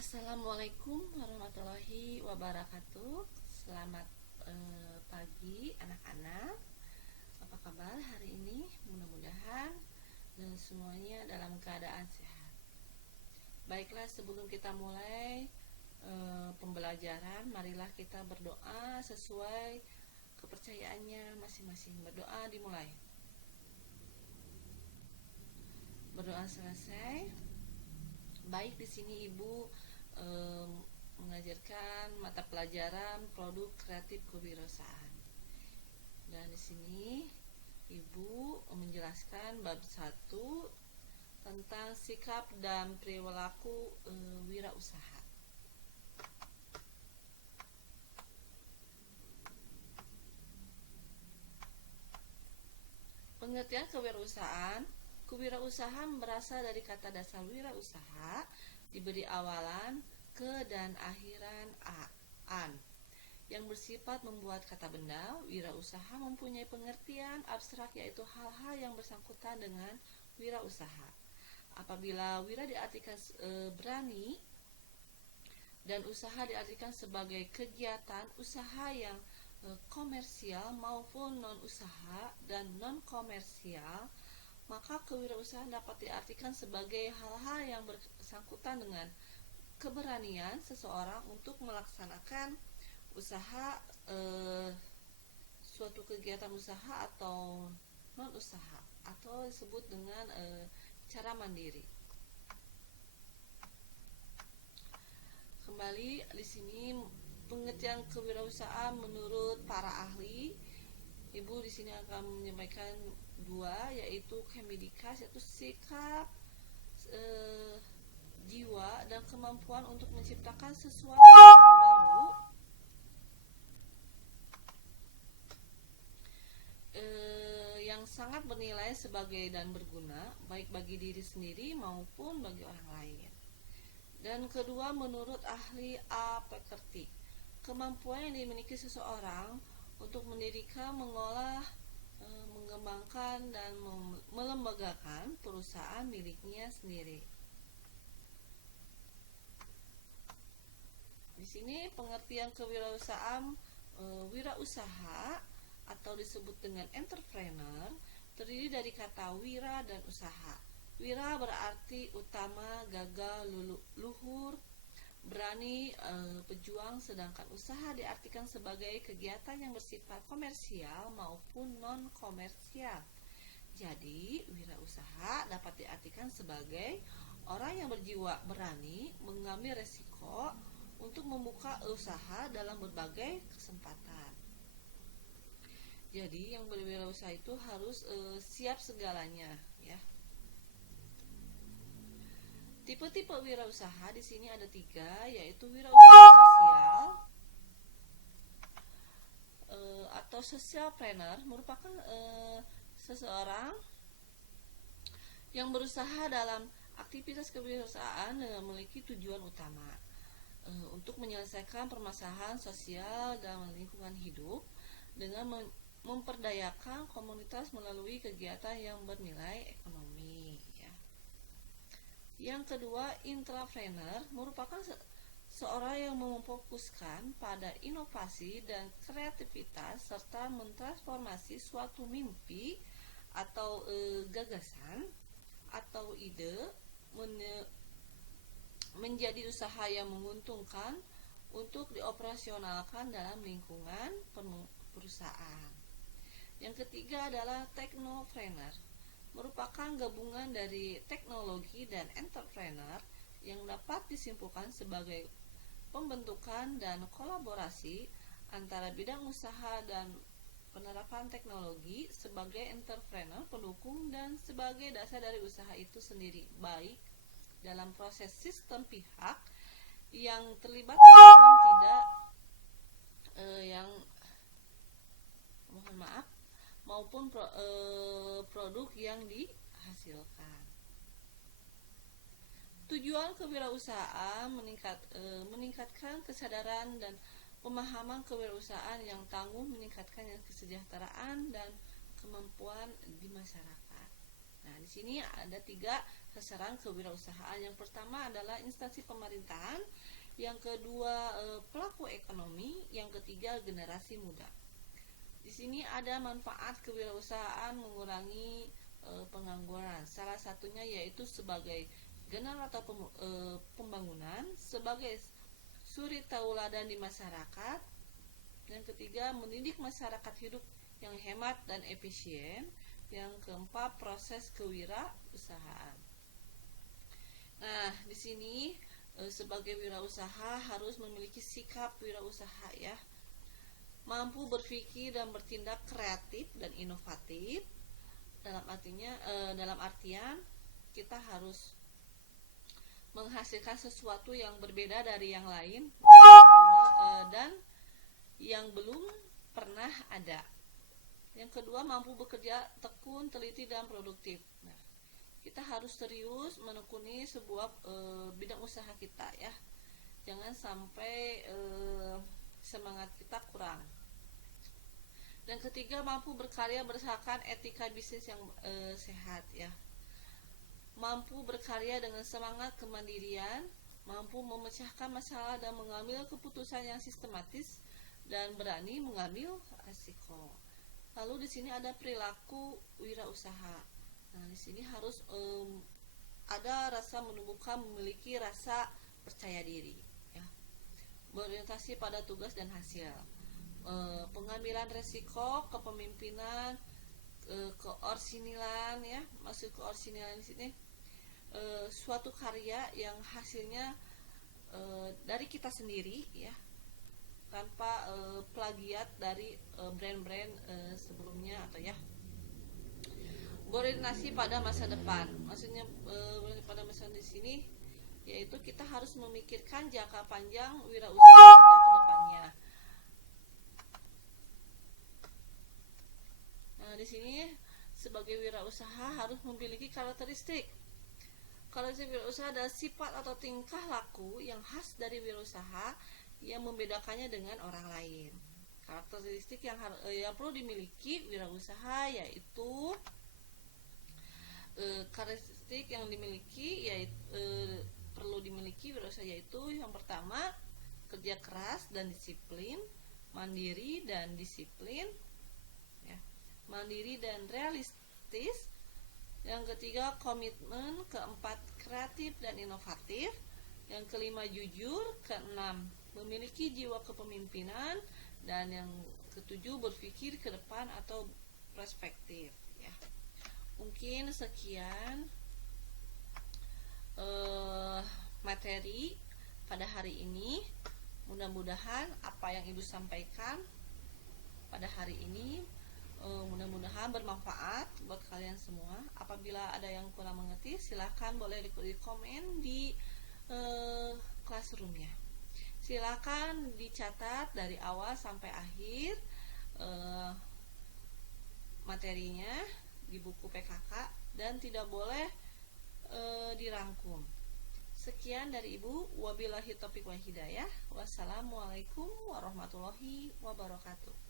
Assalamualaikum warahmatullahi wabarakatuh. Selamat pagi anak-anak. Apa kabar hari ini? Mudah-mudahan semuanya dalam keadaan sehat. Baiklah, sebelum kita mulai pembelajaran, marilah kita berdoa sesuai kepercayaannya masing-masing. Berdoa dimulai. Berdoa selesai. Baik, di sini Ibu mengajarkan mata pelajaran produk kreatif kewirausahaan. Dan di sini Ibu menjelaskan bab 1 tentang sikap dan perilaku wirausaha. Pengertian kewirausahaan. Kewirausahaan berasal dari kata dasar wirausaha, diberi awalan ke dan akhiran an, yang bersifat membuat kata benda. Wirausaha mempunyai pengertian abstrak, yaitu hal-hal yang bersangkutan dengan wirausaha. Apabila wira diartikan berani dan usaha diartikan sebagai kegiatan usaha yang komersial maupun non-usaha dan non-komersial, maka kewirausahaan dapat diartikan sebagai hal-hal yang bersangkutan dengan keberanian seseorang untuk melaksanakan usaha, suatu kegiatan usaha atau non-usaha, atau disebut dengan cara mandiri. Kembali di sini pengertian kewirausahaan menurut para ahli. Ibu di sini akan menyampaikan dua, yaitu kemedikas, yaitu sikap, jiwa dan kemampuan untuk menciptakan sesuatu yang baru, yang sangat bernilai sebagai dan berguna baik bagi diri sendiri maupun bagi orang lain. Dan kedua, menurut ahli A. Pekerti, kemampuan yang dimiliki seseorang untuk mendirikan, mengolah, mengembangkan, dan melembagakan perusahaan miliknya sendiri. Di sini pengertian kewirausahaan, wirausaha atau disebut dengan entrepreneur terdiri dari kata wira dan usaha. Wira berarti utama, gagah, luhur, berani, pejuang, sedangkan usaha diartikan sebagai kegiatan yang bersifat komersial maupun non-komersial. Jadi, wirausaha dapat diartikan sebagai orang yang berjiwa berani mengambil resiko untuk membuka usaha dalam berbagai kesempatan. Jadi, yang berwirausaha itu harus siap segalanya, ya. Tipe-tipe wirausaha di sini ada 3, yaitu wirausaha sosial atau socialpreneur, merupakan seseorang yang berusaha dalam aktivitas kewirausahaan dengan memiliki tujuan utama untuk menyelesaikan permasalahan sosial dalam lingkungan hidup dengan memperdayakan komunitas melalui kegiatan yang bernilai ekonomi. Yang kedua, intrapreneur merupakan seorang yang memfokuskan pada inovasi dan kreativitas serta mentransformasi suatu mimpi atau gagasan atau ide menjadi usaha yang menguntungkan untuk dioperasionalkan dalam lingkungan perusahaan. Yang ketiga adalah technopreneur, merupakan gabungan dari teknologi dan entrepreneur yang dapat disimpulkan sebagai pembentukan dan kolaborasi antara bidang usaha dan penerapan teknologi sebagai entrepreneur pendukung dan sebagai dasar dari usaha itu sendiri, baik dalam proses sistem pihak yang terlibat maupun tidak, maupun produk yang dihasilkan. Tujuan kewirausahaan meningkatkan kesadaran dan pemahaman kewirausahaan yang tangguh, meningkatkan kesejahteraan dan kemampuan di masyarakat. Nah, di sini ada 3 sasaran kewirausahaan. Yang pertama adalah instansi pemerintahan, yang kedua pelaku ekonomi, yang ketiga generasi muda. Di sini ada manfaat kewirausahaan mengurangi pengangguran. Salah satunya yaitu sebagai generator pembangunan, sebagai suri tauladan di masyarakat. Yang ketiga, mendidik masyarakat hidup yang hemat dan efisien. Yang keempat, proses kewirausahaan. Nah, di sini sebagai wirausaha harus memiliki sikap wirausaha ya. Mampu berpikir dan bertindak kreatif dan inovatif. Dalam artian kita harus menghasilkan sesuatu yang berbeda dari yang lain dan yang belum pernah ada. Yang kedua, mampu bekerja tekun, teliti, dan produktif. Nah, kita harus serius menekuni sebuah bidang usaha kita ya. Jangan sampai semangat kita kurang. Dan ketiga, mampu berkarya berdasarkan etika bisnis yang sehat ya. Mampu berkarya dengan semangat kemandirian, mampu memecahkan masalah dan mengambil keputusan yang sistematis dan berani mengambil risiko. Lalu di sini ada perilaku wirausaha. Nah, di sini harus ada rasa menumbuhkan, memiliki rasa percaya diri ya. Berorientasi pada tugas dan hasil. Pengambilan risiko, kepemimpinan, keorsinilan ya. Maksud keorsinilan di sini suatu karya yang hasilnya dari kita sendiri ya, tanpa plagiat dari brand-brand sebelumnya atau ya. Berorientasi pada masa depan. Maksudnya pada masa di sini yaitu kita harus memikirkan jangka panjang wirausaha kita ke depannya. Nah, di sini sebagai wirausaha harus memiliki karakteristik. Karakteristik wirausaha adalah sifat atau tingkah laku yang khas dari wirausaha yang membedakannya dengan orang lain. Karakteristik yang perlu dimiliki wirausaha yaitu perlu dimiliki wirausaha yaitu yang pertama, kerja keras dan disiplin, mandiri dan disiplin ya. Mandiri dan realistis. Yang ketiga, komitmen. Keempat, kreatif dan inovatif. Yang kelima, jujur. Keenam, memiliki jiwa kepemimpinan. Dan yang ketujuh, berpikir ke depan atau perspektif ya. Mungkin sekian materi pada hari ini. Mudah-mudahan apa yang Ibu sampaikan pada hari ini mudah-mudahan bermanfaat buat kalian semua. Apabila ada yang kurang mengerti, silahkan boleh di komen di classroomnya. Silahkan dicatat dari awal sampai akhir materinya di buku PKK dan tidak boleh dirangkum. Sekian dari Ibu. Wabillahi taufiq wal hidayah. Wassalamualaikum warahmatullahi wabarakatuh.